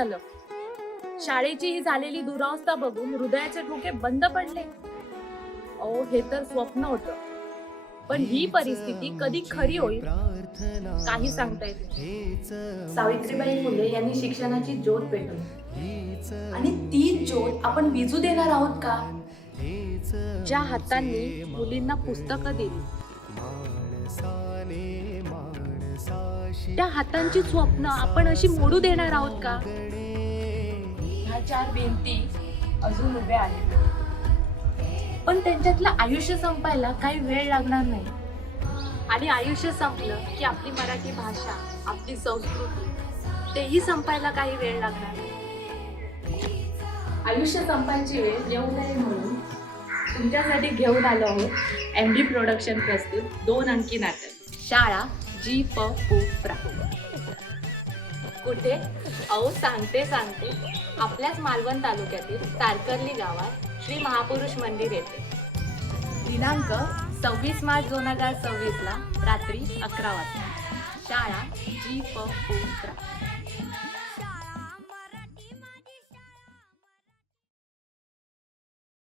झालं. शाळेची ही झालेली दुरावस्था बघून हृदयाचे ठोके बंद पडले. अहो, हे तर स्वप्न होतं, पण ही परिस्थिती कधी खरी होईल काही सांगता येत नाही. सावित्रीबाई फुले यांनी शिक्षणाची ज्योत पेटवली आणि ती ज्योत आपण विझू देणार आहोत का? ज्या हातांनी मुलींना पुस्तकं दिली, त्या हातांची स्वप्न आपण अशी मोडू देणार आहोत का? ह्या 4 भिंती अजून उभ्या आहेत, पण त्यांच्यातलं आयुष्य संपायला काही वेळ लागणार नाही. आणि आयुष्य संपलं की आपली मराठी भाषा, आपली संस्कृती तेही संपायला काही वेळ लागणार नाही. आयुष्य संपायची वेळ येऊ नये म्हणून तुमच्यासाठी घेऊन आलो आहोत MD प्रोडक्शन प्रस्तुत 2 अंकी नाटक शाळा जी प पु प्रा. कुठे? अहो, सांगते आपल्याच मालवण तालुक्यातील तारकर्ली गावात श्री महापुरुष मंदिर येथे. दिनांक 26 मार्च 2026 ला रात्री 11 वाजता. शाळा जी प पु प्रा.